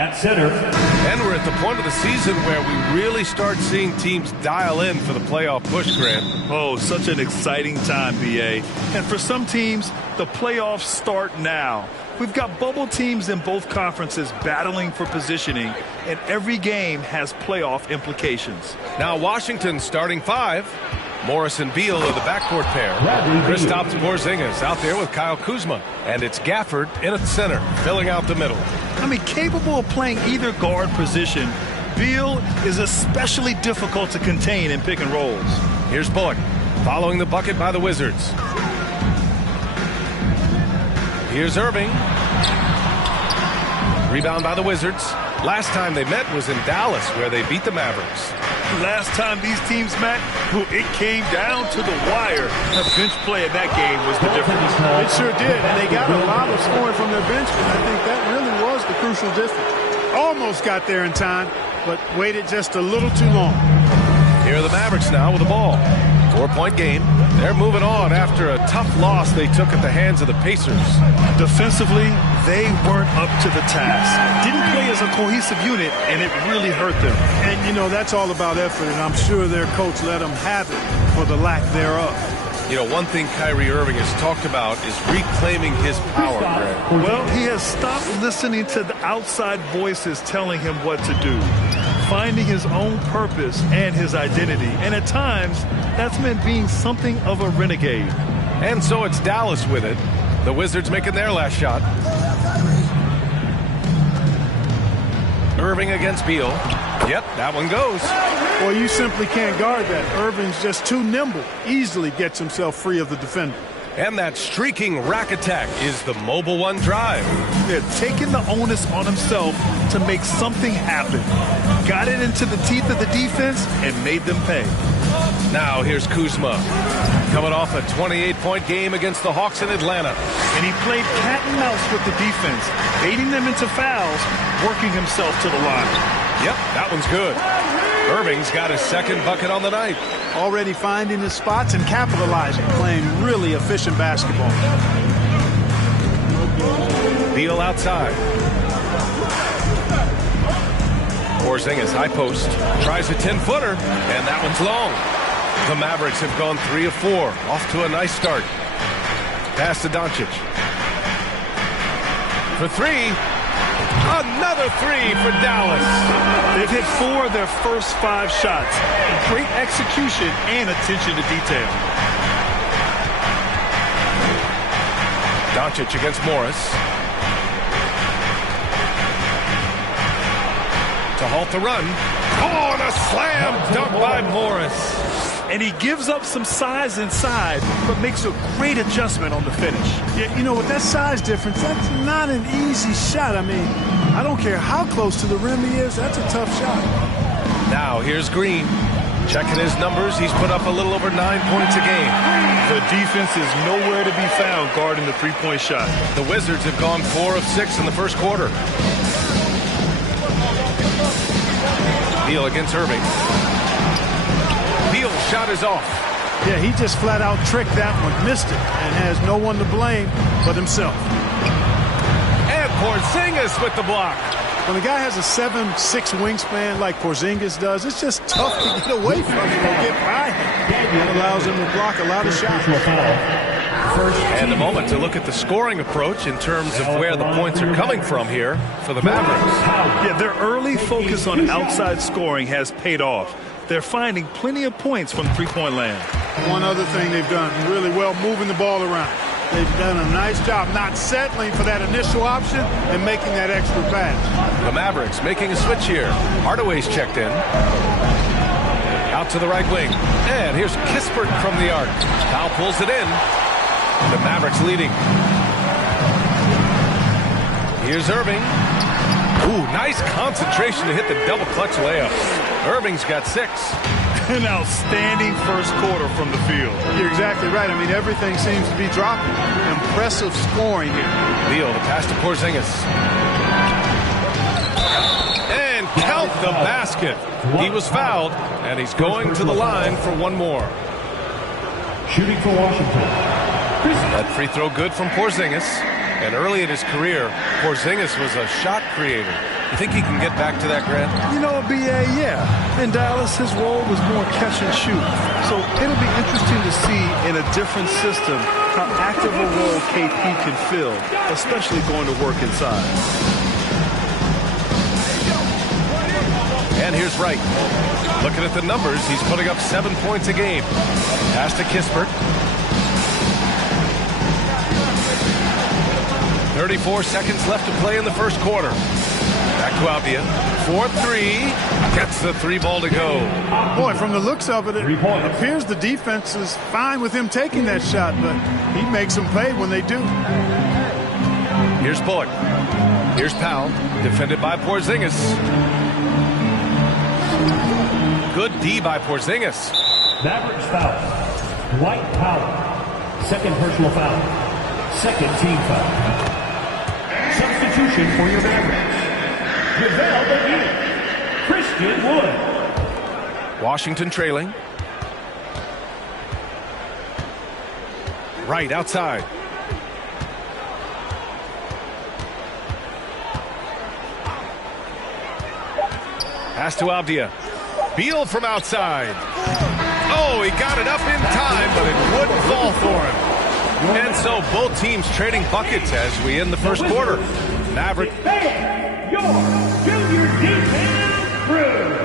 at center. And we're at the point of the season where we really start seeing teams dial in for the playoff push, Grant. Oh, such an exciting time, B.A. And for some teams, the playoffs start now. We've got bubble teams in both conferences battling for positioning, and every game has playoff implications. Now Washington starting five. Morris and Beal are the backcourt pair. Kristaps Porzingis out there with Kyle Kuzma. And it's Gafford in at center, filling out the middle. I mean, capable of playing either guard position, Beal is especially difficult to contain in pick and rolls. Here's Bullock, following the bucket by the Wizards. Here's Irving. Rebound by the Wizards. Last time they met was in Dallas, where they beat the Mavericks. Last time these teams met, it came down to the wire. The bench play in that game was the difference. It sure did, and they got a lot of scoring from their bench, and I think that really was the crucial difference. Almost got there in time, but waited just a little too long. Here are the Mavericks now with the ball. 4-point game. They're moving on after a tough loss they took at the hands of the Pacers. Defensively, they weren't up to the task. Didn't play as a cohesive unit, and it really hurt them. And, you know, that's all about effort, and I'm sure their coach let them have it for the lack thereof. You know, one thing Kyrie Irving has talked about is reclaiming his power, Greg. Well, he has stopped listening to the outside voices telling him what to do, finding his own purpose and his identity. And at times, that's meant being something of a renegade. And so it's Dallas with it. The Wizards making their last shot. Irving against Beal. Yep, that one goes. Well, you simply can't guard that. Irving's just too nimble. Easily gets himself free of the defender. And that streaking rack attack is the mobile one drive. They're taking the onus on himself to make something happen. Got it into the teeth of the defense and made them pay. Now here's Kuzma, coming off a 28-point game against the Hawks in Atlanta. And he played cat and mouse with the defense, baiting them into fouls, working himself to the line. Yep, that one's good. Irving's got his second bucket on the night. Already finding his spots and capitalizing, playing really efficient basketball. Beal outside. Porzingis high post, tries a 10-footer, and that one's long. The Mavericks have gone 3 of 4, off to a nice start. Pass to Doncic. For 3. Another 3 for Dallas. They've hit 4 of their first 5 shots. Great execution and attention to detail. Doncic against Morris. To halt the run. Oh, and a slam dunk by Morris. And he gives up some size inside, but makes a great adjustment on the finish. Yeah, you know, with that size difference, that's not an easy shot. I mean, I don't care how close to the rim he is, that's a tough shot. Now here's Green. Checking his numbers, he's put up a little over 9 points a game. The defense is nowhere to be found guarding the three-point shot. The Wizards have gone 4 of 6 in the first quarter. Beal against Irving. Beal's shot is off. Yeah, he just flat out tricked that one, missed it, and has no one to blame but himself. And Porzingis with the block. When a guy has a 7'6" wingspan like Porzingis does, it's just tough to get away from him or get by him. It allows him to block a lot of shots. And a moment to look at the scoring approach in terms of where the points are coming from here for the Mavericks. Yeah, their early focus on outside scoring has paid off. They're finding plenty of points from three-point land. One other thing they've done really well, moving the ball around. They've done a nice job not settling for that initial option and making that extra pass. The Mavericks making a switch here. Hardaway's checked in. Out to the right wing. And here's Kispert from the arc. Powell pulls it in. The Mavericks leading. Here's Irving. Ooh, nice concentration to hit the double clutch layup. Irving's got 6. An outstanding first quarter from the field. You're exactly right. I mean, everything seems to be dropping. Impressive scoring here. Beal, the pass to Porzingis. And count the basket. He was fouled, and he's going to the line for one more. Shooting for Washington. That free throw good from Porzingis. And early in his career, Porzingis was a shot creator. You think he can get back to that, Grant? You know, B.A., yeah. In Dallas, his role was more catch and shoot. So it'll be interesting to see in a different system how active a role KP can fill, especially going to work inside. And here's Wright. Looking at the numbers, he's putting up 7 points a game. Pass to Kispert. 34 seconds left to play in the first quarter. Back to Avdia. 4-3. Gets the 3-ball to go. Boy, from the looks of it, it appears the defense is fine with him taking that shot, but he makes them pay when they do. Here's Bullock. Here's Powell. Defended by Porzingis. Good D by Porzingis. Mavericks foul. Dwight Powell. Second personal foul. Second team foul. Substitution for your Mavericks. JaVale McGee. Christian Wood. Washington trailing. Right outside. Pass to Avdia. Beal from outside. Oh, he got it up in time, but it wouldn't fall for him. And so both teams trading buckets as we end the first quarter. Maverick. Your junior defense crew.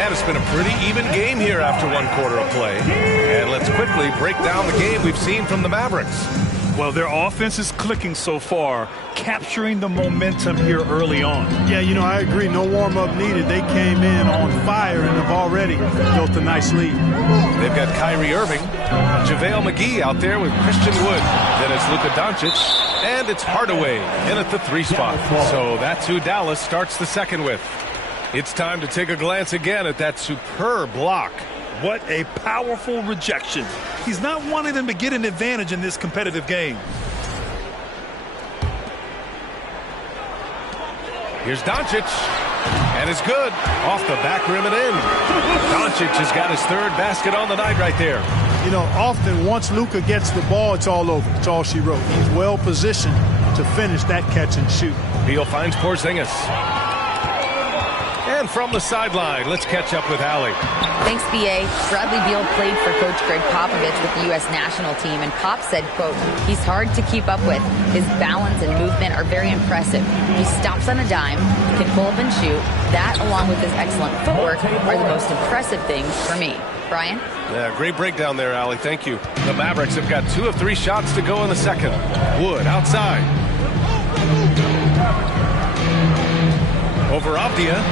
And it's been a pretty even game here after one quarter of play. And let's quickly break down the game we've seen from the Mavericks. Well, their offense is clicking so far, capturing the momentum here early on. Yeah, you know, I agree. No warm-up needed. They came in on fire and have already built a nice lead. They've got Kyrie Irving, JaVale McGee out there with Christian Wood. Then it's Luka Doncic, and it's Hardaway in at the 3 spot. So that's who Dallas starts the second with. It's time to take a glance again at that superb block. What a powerful rejection. He's not wanting them to get an advantage in this competitive game. Here's Doncic, and it's good. Off the back rim and in. Doncic has got his 3rd basket on the night right there. You know, often once Luka gets the ball, it's all over. It's all she wrote. He's well positioned to finish that catch and shoot. Beal finds Porzingis. And from the sideline, let's catch up with Allie. Thanks, B.A. Bradley Beal played for Coach Greg Popovich with the U.S. national team, and Pop said, quote, he's hard to keep up with. His balance and movement are very impressive. He stops on a dime, can pull up and shoot. That, along with his excellent footwork, are the most impressive things for me. Brian? Yeah, great breakdown there, Allie. Thank you. The Mavericks have got 2 of 3 shots to go in the second. Wood outside. Over Avdia.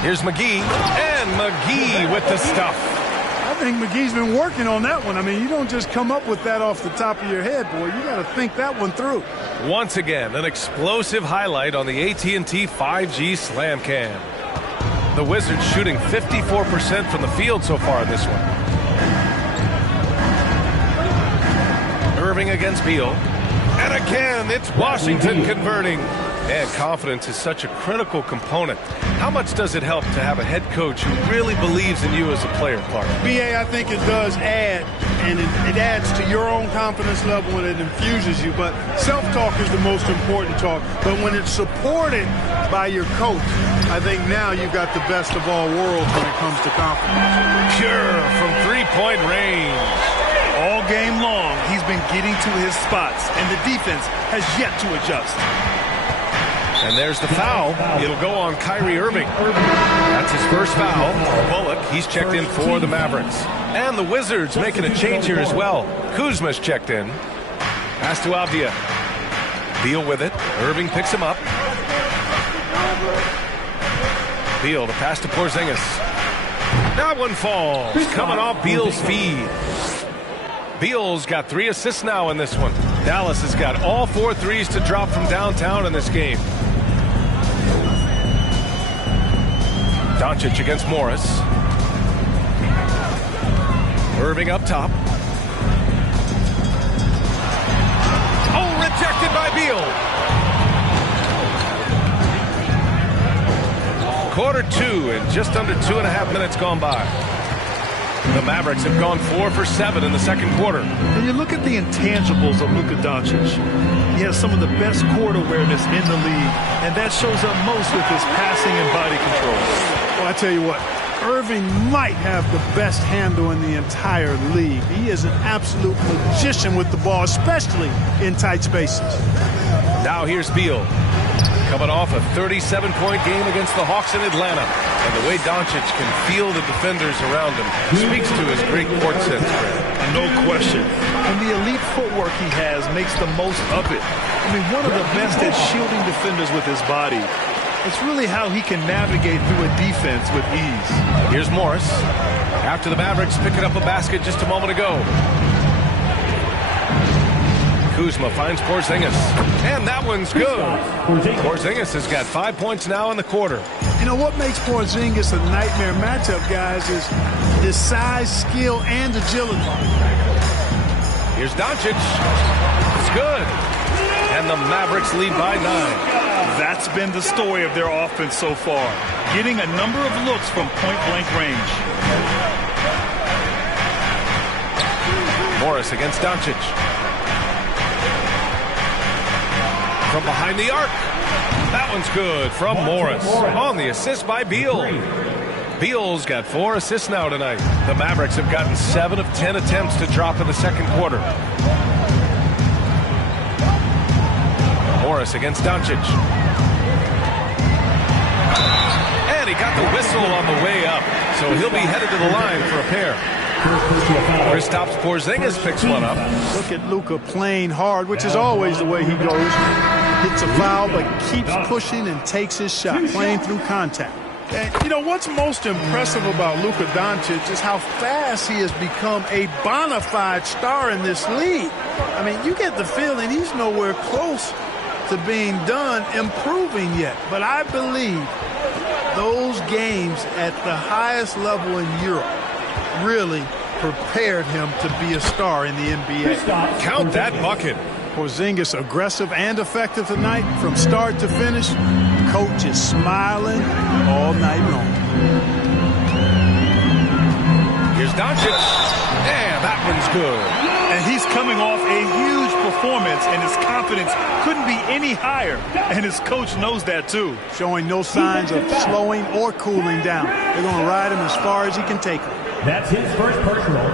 Here's McGee, and McGee with the stuff. I think McGee's been working on that one. I mean, you don't just come up with that off the top of your head, boy. You got to think that one through. Once again, an explosive highlight on the AT&T 5G Slam Cam. The Wizards shooting 54% from the field so far in this one. Irving against Beal. And again, it's Washington converting. And confidence is such a critical component. How much does it help to have a head coach who really believes in you as a player, Clark? B.A., I think it does add, and it adds to your own confidence level and it infuses you. But self-talk is the most important talk. But when it's supported by your coach, I think now you've got the best of all worlds when it comes to confidence. Pure from three-point range. All game long, he's been getting to his spots, and the defense has yet to adjust. And there's the foul. It'll go on Kyrie Irving. That's his first foul. Bullock, he's checked in for the Mavericks. And the Wizards making a change here as well. Kuzma's checked in. Pass to Avdia. Beal with it. Irving picks him up. Beal, the pass to Porzingis. That one falls. Coming off Beal's feed. Beal's got 3 assists now in this one. Dallas has got all 4 threes to drop from downtown in this game. Doncic against Morris. Irving up top. Oh, rejected by Beal. Quarter 2 and just under 2.5 minutes gone by. The Mavericks have gone 4 for 7 in the second quarter. When you look at the intangibles of Luka Doncic, he has some of the best court awareness in the league, and that shows up most with his passing and body control. Well, I tell you what, Irving might have the best handle in the entire league. He is an absolute magician with the ball, especially in tight spaces. Now here's Beal, coming off a 37-point game against the Hawks in Atlanta. And the way Doncic can feel the defenders around him speaks to his great court sense. No question. And the elite footwork he has makes the most of it. I mean, one of the best at shielding defenders with his body. It's really how he can navigate through a defense with ease. Here's Morris. After the Mavericks picking up a basket just a moment ago. Kuzma finds Porzingis. And that one's good. Porzingis has got 5 points now in the quarter. You know what makes Porzingis a nightmare matchup, guys, is his size, skill, and agility. Here's Doncic. It's good. And the Mavericks lead by 9. That's been the story of their offense so far, getting a number of looks from point-blank range. Morris against Doncic. From behind the arc. That one's good from Morris on the assist by Beal. Beal's got 4 assists now tonight. The Mavericks have gotten 7 of 10 attempts to drop in the second quarter. Morris against Doncic. And he got the whistle on the way up, so he'll be headed to the line for a pair. Kristaps Porzingis picks one up. Look at Luka playing hard, which is always the way he goes. Hits a foul, but keeps pushing and takes his shot, playing through contact. And, you know, what's most impressive about Luka Doncic is how fast he has become a bona fide star in this league. I mean, you get the feeling he's nowhere close to being done improving yet. But I believe those games at the highest level in Europe really prepared him to be a star in the NBA. Count that bucket. Porzingis aggressive and effective tonight from start to finish. Coach is smiling all night long. Here's Doncic. And that one's good. And he's coming off a huge performance, and his confidence couldn't be any higher. And his coach knows that too. Showing no signs of slowing or cooling down. They're going to ride him as far as he can take him. That's his first personal.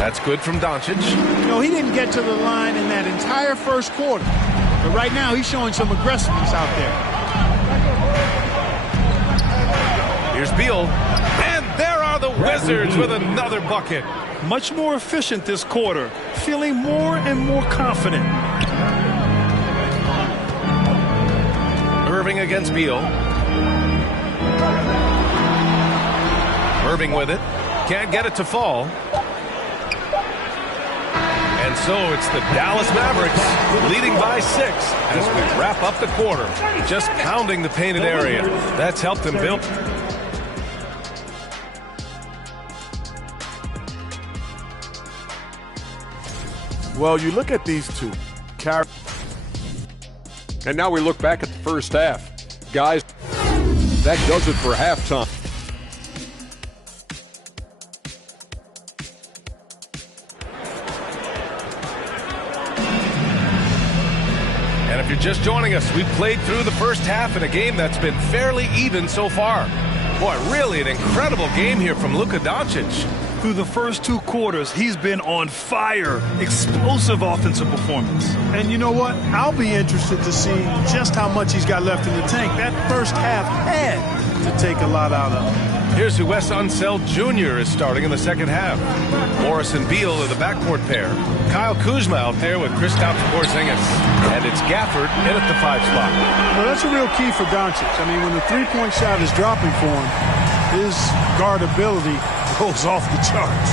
That's good from Doncic. You know, he didn't get to the line in that entire first quarter. But right now, he's showing some aggressiveness out there. Here's Beal. And there are the Wizards with another bucket. Much more efficient this quarter, feeling more and more confident. Irving against Beal. Irving with it. Can't get it to fall. And so it's the Dallas Mavericks leading by 6 as we wrap up the quarter. Just pounding the painted area. That's helped them build. Well, you look at these two. And now we look back at the first half. Guys, that does it for halftime. And if you're just joining us, we've played through the first half in a game that's been fairly even so far. Boy, really an incredible game here from Luka Doncic. Through the first 2 quarters, he's been on fire. Explosive offensive performance. And you know what? I'll be interested to see just how much he's got left in the tank. That first half had to take a lot out of him. Here's who Wes Unseld Jr. is starting in the second half. Morris and Beal are the backcourt pair. Kyle Kuzma out there with Kristaps Porzingis. And it's Gafford in at the 5 spot. Well, that's a real key for Doncic. I mean, when the three-point shot is dropping for him, his guardability goes off the charts.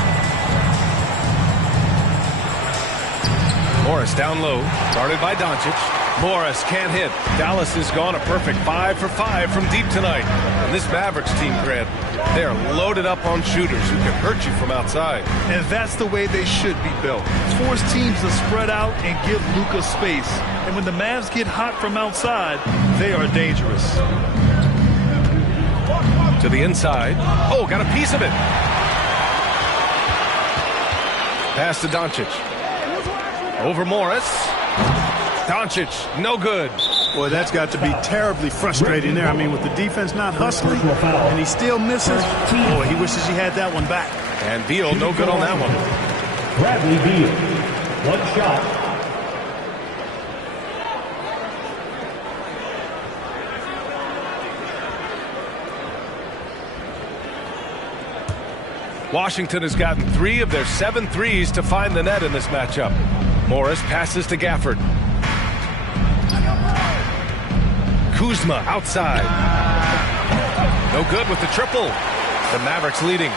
Morris down low, guarded by Doncic. Morris can't hit. Dallas has gone a perfect 5 for 5 from deep tonight. And this Mavericks team, Grant, they're loaded up on shooters who can hurt you from outside. And that's the way they should be built. Force teams to spread out and give Luka space. And when the Mavs get hot from outside, they are dangerous. To the inside. Oh, got a piece of it. Pass to Doncic. Over Morris. Doncic, no good. Boy, that's got to be terribly frustrating there. I mean, with the defense not hustling, and he still misses. Boy, he wishes he had that one back. And Beal, no good on that one. Bradley Beal, one shot. Washington has gotten 3 of their 7 threes to find the net in this matchup. Morris passes to Gafford. Kuzma outside. No good with the triple. The Mavericks leading.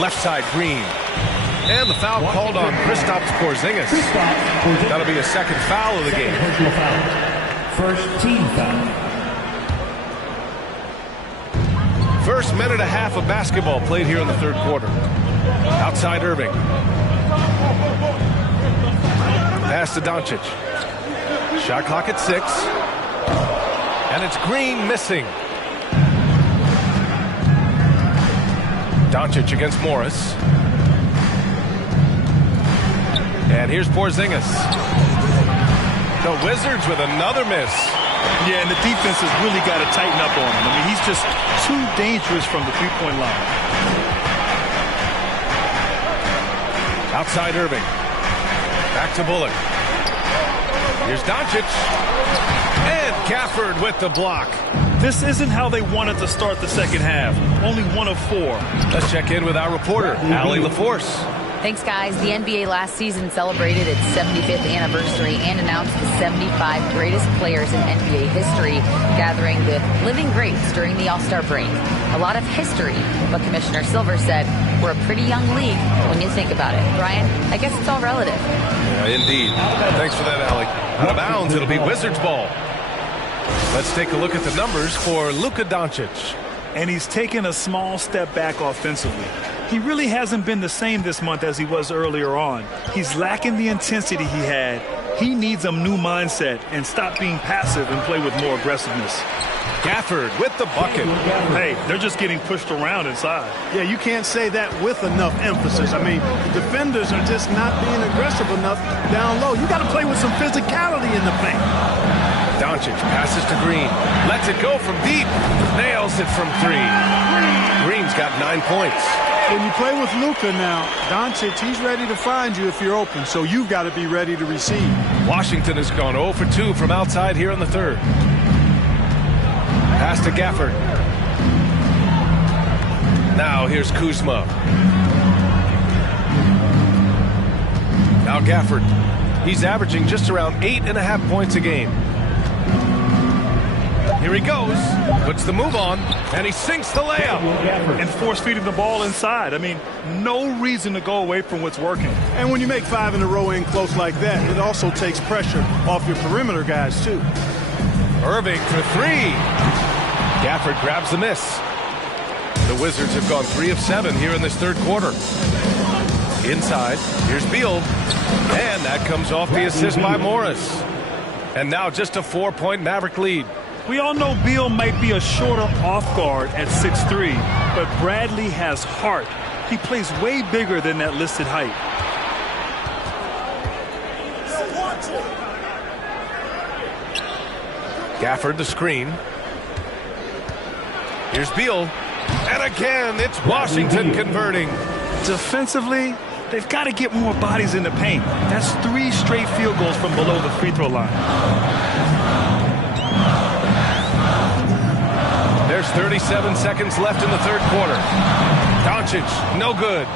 Left side, Green. And the foul called on Kristaps Porzingis. That'll be a second foul of the game. First team foul. First minute and a half of basketball played here in the third quarter. Outside Irving. Pass to Doncic. Shot clock at 6. And it's Green missing. Doncic against Morris. And here's Porzingis. The Wizards with another miss. Yeah, and the defense has really got to tighten up on him. I mean, he's just too dangerous from the three-point line. Outside Irving. Back to Bullock. Here's Doncic. And Gafford with the block. This isn't how they wanted to start the second half. Only 1 of 4. Let's check in with our reporter, Allie LaForce. Thanks, guys. The NBA last season celebrated its 75th anniversary and announced the 75 greatest players in NBA history, gathering the living greats during the All-Star break. A lot of history, but Commissioner Silver said we're a pretty young league when you think about it. Brian, I guess it's all relative. Yeah, indeed. Thanks for that, Allie. Out of bounds, it'll be Wizards ball. Let's take a look at the numbers for Luka Doncic. And he's taken a small step back offensively. He really hasn't been the same this month as he was earlier on. He's lacking the intensity he had. He needs a new mindset and stop being passive and play with more aggressiveness. Gafford with the bucket. Hey, they're just getting pushed around inside. Yeah, you can't say that with enough emphasis. I mean, the defenders are just not being aggressive enough down low. You got to play with some physicality in the paint. Doncic passes to Green. Lets it go from deep. Nails it from 3. Green's got 9 points. When you play with Luka now, Doncic, he's ready to find you if you're open, so you've got to be ready to receive. Washington has gone 0 for 2 from outside here in the third. Pass to Gafford. Now here's Kuzma. Now Gafford. He's averaging just around 8.5 points a game. Here he goes. Puts the move on, and he sinks the layup. And force-feeding the ball inside. I mean, no reason to go away from what's working. And when you make 5 in a row in close like that, it also takes pressure off your perimeter guys, too. Irving for 3. Gafford grabs the miss. The Wizards have gone 3 of 7 here in this third quarter. Inside, here's Beal. And that comes off the assist by Morris. And now just a 4-point Maverick lead. We all know Beal might be a shorter off guard at 6'3", but Bradley has heart. He plays way bigger than that listed height. Gafford the screen. Here's Beal. And again, it's Washington converting. Defensively, they've got to get more bodies in the paint. That's 3 straight field goals from below the free throw line. There's 37 seconds left in the third quarter. Doncic, no good.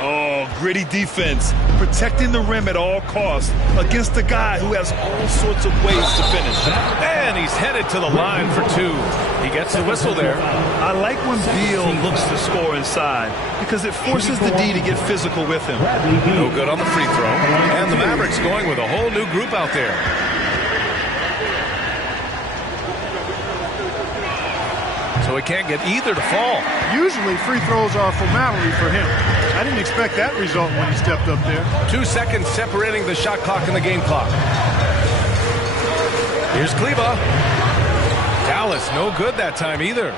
Oh, gritty defense. Protecting the rim at all costs against a guy who has all sorts of ways to finish. And he's headed to the line for 2. He gets the whistle there. I like when Beal looks to score inside because it forces the D to get physical with him. No good on the free throw. And the Mavericks going with a whole new group out there. So he can't get either to fall. Usually free throws are a formality for him. I didn't expect that result when he stepped up there. 2 seconds separating the shot clock and the game clock. Here's Kleba. Dallas, no good that time either.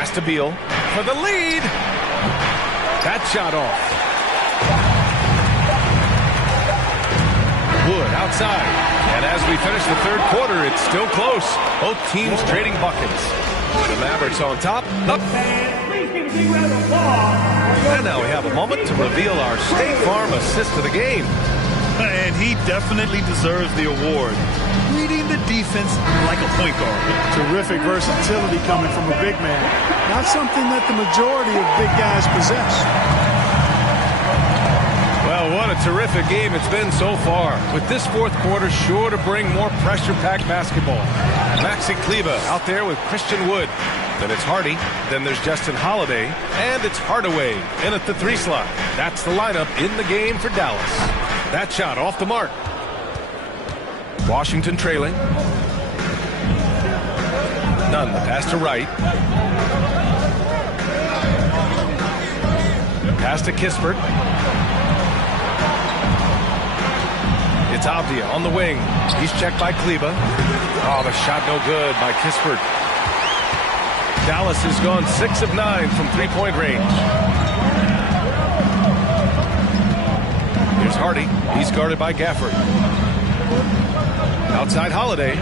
Pass to Beal for the lead. That shot off. Wood outside. And as we finish the third quarter, it's still close. Both teams trading buckets. The Mavericks on top. Up. And now we have a moment to reveal our State Farm assist of the game. And he definitely deserves the award. Reading the defense like a point guard. Terrific versatility coming from a big man. Not something that the majority of big guys possess. Well, what a terrific game it's been so far. With this fourth quarter sure to bring more pressure-packed basketball. Maxi Kleber out there with Christian Wood. Then it's Hardy. Then there's Justin Holiday. And it's Hardaway in at the 3 slot. That's the lineup in the game for Dallas. That shot off the mark. Washington trailing. Nunn, the pass to Wright. Pass to Kispert. It's Avdia on the wing. He's checked by Kleber. Oh, the shot no good by Kispert. Dallas has gone 6 of 9 from three-point range. Here's Hardy. He's guarded by Gafford. Outside Holiday.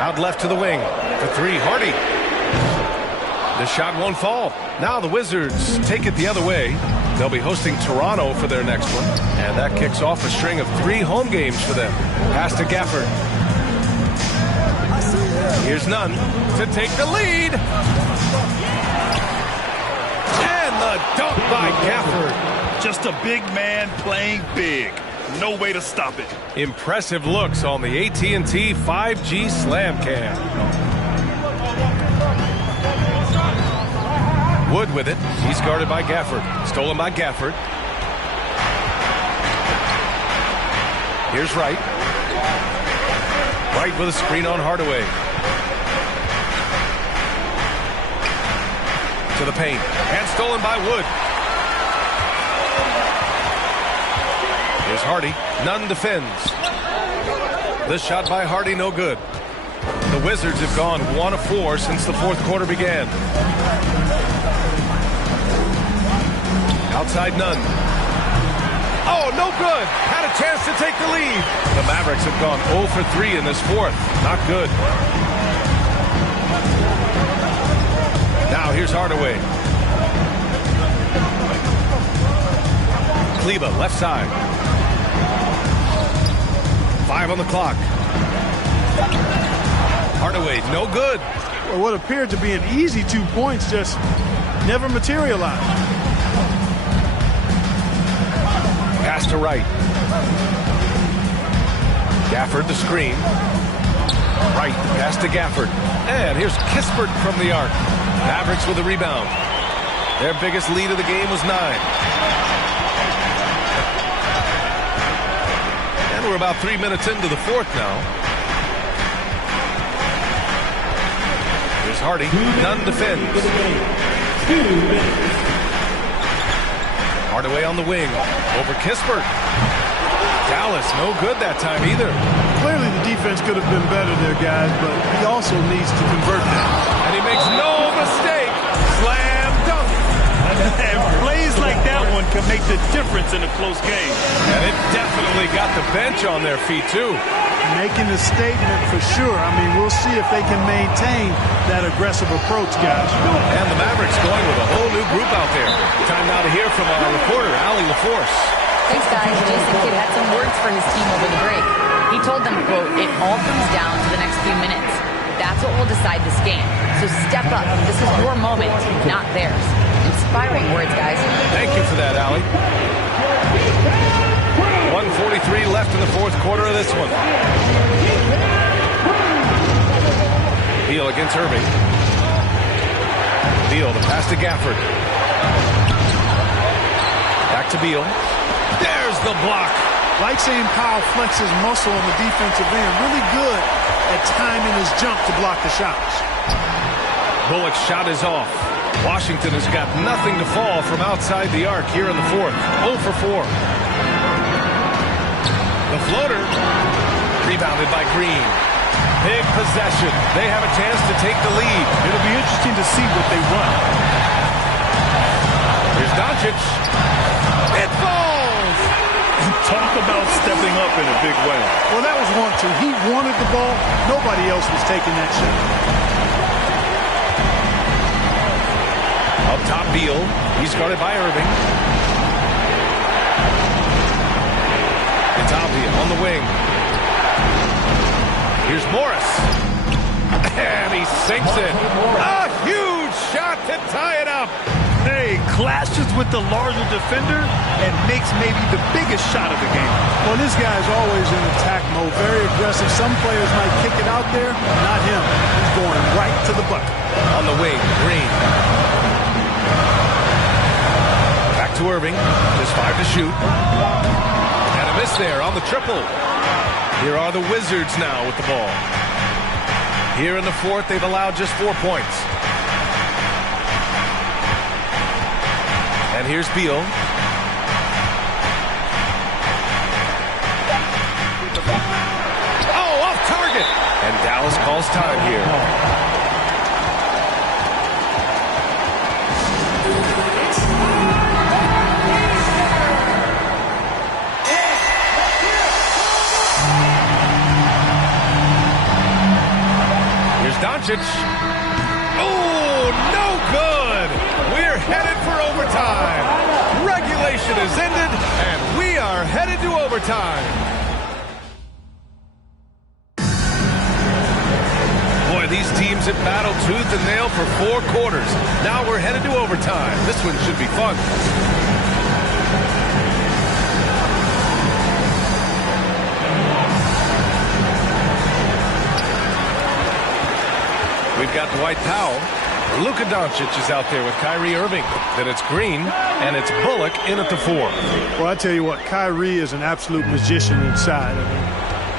Out left to the wing. For 3, Hardy. The shot won't fall. Now the Wizards take it the other way. They'll be hosting Toronto for their next one. And that kicks off a string of 3 home games for them. Pass to Gafford. Here's Nunn to take the lead. And the dunk by Gafford. Just a big man playing big. No way to stop it. Impressive looks on the AT&T 5G Slam Cam. Wood with it. He's guarded by Gafford. Stolen by Gafford. Here's Wright. Wright with a screen on Hardaway. To the paint. And stolen by Wood. Here's Hardy. Nunn defends. The shot by Hardy no good. The Wizards have gone 1 of 4 since the fourth quarter began. Outside Nunn. Oh, no good. Had a chance to take the lead. The Mavericks have gone 0 for 3 in this fourth. Not good. Now here's Hardaway. Kleber, left side. 5 on the clock. Hardaway, no good. Well, what appeared to be an easy 2 points just never materialized. Pass to Wright. Gafford the screen. Wright, pass to Gafford. And here's Kispert from the arc. Mavericks with a rebound. Their biggest lead of the game was 9. And we're about 3 minutes into the fourth now. Here's Hardy. Nunn defends. Hardaway on the wing. Over Kispert. Dallas, no good that time either. Clearly the defense could have been better there, guys, but he also needs to convert that. And he makes no mistake. Slam dunk. And plays like that one can make the difference in a close game. And it definitely got the bench on their feet, too. Making a statement for sure. I mean, we'll see if they can maintain that aggressive approach, guys. And the Mavericks going with a whole new group out there. Time now to hear from our reporter, Allie LaForce. Thanks, guys. Jason Kidd had some words for his team over the break. He told them, quote, "It all comes down to the next few minutes. That's what will decide this game. So step up. This is your moment, not theirs." Inspiring words, guys. Thank you for that, Allie. 1:43 left in the fourth quarter of this one. Beal against Irving. Beal, the pass to Gafford. Back to Beal. There's the block. Like seeing Powell flex his muscle on the defensive end. Really good at timing his jump to block the shots. Bullock's shot is off. Washington has got nothing to fall from outside the arc here in the fourth. 0 for 4. The floater, rebounded by Green. Big possession. They have a chance to take the lead. It'll be interesting to see what they run. Here's Doncic. It falls! And talk about stepping up in a big way. Well, that was 1-2. He wanted the ball. Nobody else was taking that shot. Up top, Beal. He's guarded by Irving. Itavia on the wing. Here's Morris. And he sinks it. A huge shot to tie it up. Hey, clashes with the larger defender and makes maybe the biggest shot of the game. Well, this guy is always in attack mode, very aggressive. Some players might kick it out there, not him. He's going right to the bucket. On the wing, Green. Back to Irving. Just 5 to shoot. And a miss there on the triple. Here are the Wizards now with the ball. Here in the fourth, they've allowed just 4 points. And here's Beal. Oh, off target. And Dallas calls time here. Here's Doncic. Oh, no good. We're headed for overtime. Regulation is ended, and we are headed to overtime. Boy, these teams have battled tooth and nail for 4 quarters. Now we're headed to overtime. This one should be fun. We've got Dwight Powell. Luka Doncic is out there with Kyrie Irving. Then it's Green, and it's Bullock in at the 4. Well, I tell you what, Kyrie is an absolute magician inside. I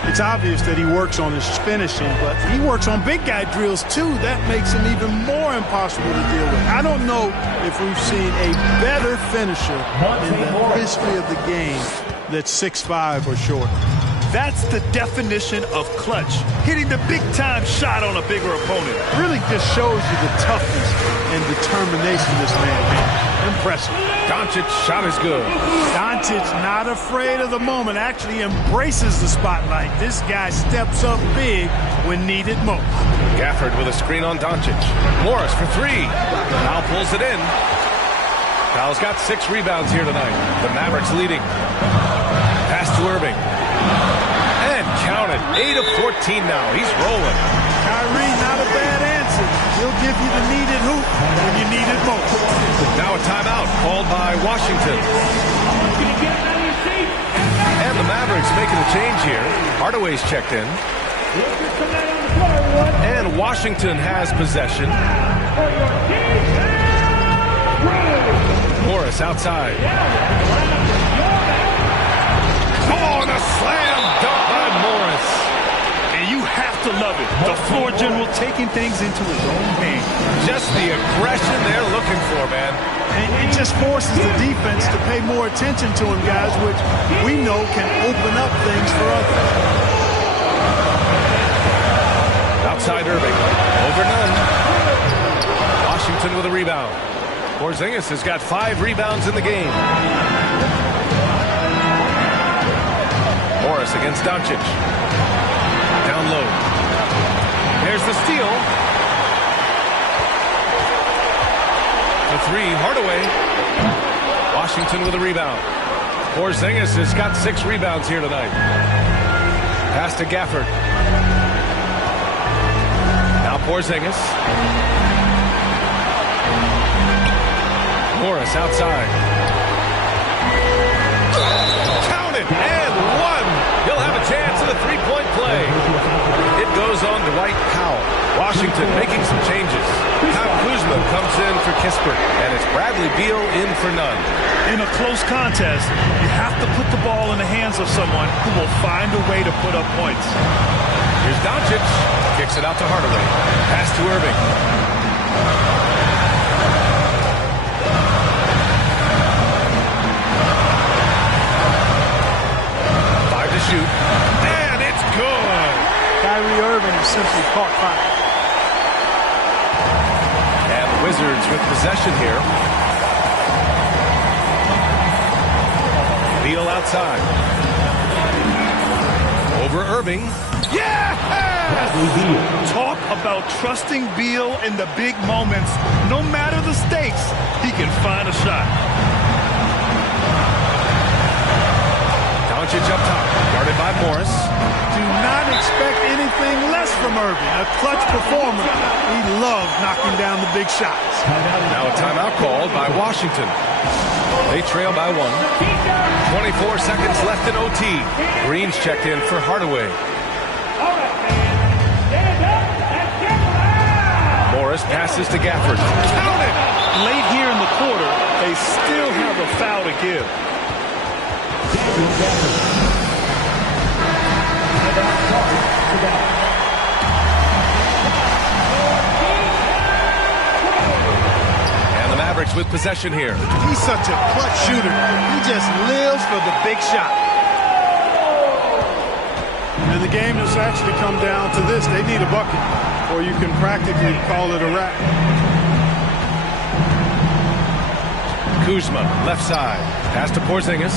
mean, it's obvious that he works on his finishing, but he works on big guy drills too. That makes him even more impossible to deal with. I don't know if we've seen a better finisher in the history of the game that's 6'5" or shorter. That's the definition of clutch. Hitting the big-time shot on a bigger opponent. Really just shows you the toughness and determination this man has. Impressive. Doncic shot is good. Doncic not afraid of the moment, actually embraces the spotlight. This guy steps up big when needed most. Gafford with a screen on Doncic. Morris for 3. Now pulls it in. Powell's got 6 rebounds here tonight. The Mavericks leading. Pass to Irving. And count it. 8 of 14 now. He's rolling. Kyrie, not a bad answer. He'll give you the needed hoop when you need it most. Now a timeout called by Washington. And the Mavericks making a change here. Hardaway's checked in. And Washington has possession. Morris outside. Oh, and a slam dunk by Morris. And you have to love it. The floor general taking things into his own hands. Just the aggression they're looking for, man. And it just forces the defense to pay more attention to him, guys, which we know can open up things for others. Outside Irving. Over none. Washington with a rebound. Porzingis has got 5 rebounds in the game. Morris against Doncic. Down low. There's the steal. For 3, Hardaway. Washington with a rebound. Porzingis has got 6 rebounds here tonight. Pass to Gafford. Now Porzingis. Morris outside. Count it, and 1. He'll have a chance at a 3-point play. It goes on to Dwight Powell. Washington making some changes. Kyle Kuzma comes in for Kispert, and it's Bradley Beal in for none. In a close contest, you have to put the ball in the hands of someone who will find a way to put up points. Here's Doncic. Kicks it out to Hardaway. Pass to Irving. Shoot. And it's good. Kyrie Irving is caught fire. And the Wizards with possession here. Beal outside. Over Irving. Yeah! Talk about trusting Beal in the big moments. No matter the stakes, he can find a shot. Doncic up top, guarded by Morris. Do not expect anything less from Irving. A clutch performer. He loves knocking down the big shots. Now a timeout called by Washington. They trail by 1. 24 seconds left in OT. Green's checked in for Hardaway. Morris passes to Gafford. Count it! Late here in the quarter, they still have a foul to give. And the Mavericks with possession here. He's such a clutch shooter. He just lives for the big shot. And the game has actually come down to this. They need a bucket, or you can practically call it a wrap. Kuzma, left side. Pass to Porzingis.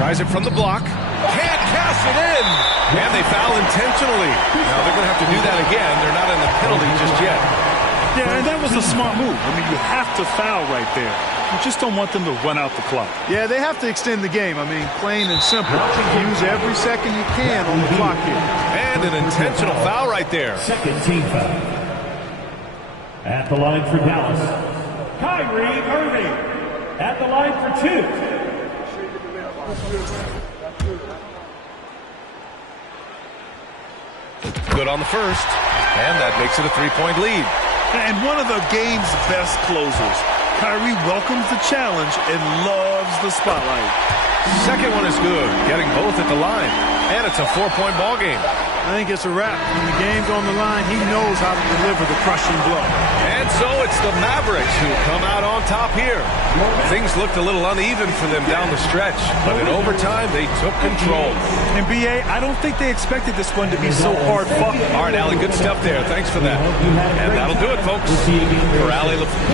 Tries it from the block. Can't cash it in. And they foul intentionally. Now they're going to have to do that again. They're not in the penalty just yet. Yeah, and that was a smart move. I mean, you have to foul right there. You just don't want them to run out the clock. Yeah, they have to extend the game. I mean, plain and simple. Use every second you can on the clock here. And an intentional foul right there. Second team foul. At the line for Dallas, Kyrie Irving. At the line for 2. Good on the first. And that makes it a 3-point lead. And one of the game's best closers. Kyrie welcomes the challenge and loves the spotlight. Second one is good, getting both at the line. And it's a 4-point ball game. I think it's a wrap. When the game's on the line, he knows how to deliver the crushing blow. And so it's the Mavericks who come out on top here. Things looked a little uneven for them down the stretch, but in overtime, they took control. And B.A., I don't think they expected this one to be so hard-fought. All right, Allie, good stuff there. Thanks for that. And that'll do it, folks. For Allie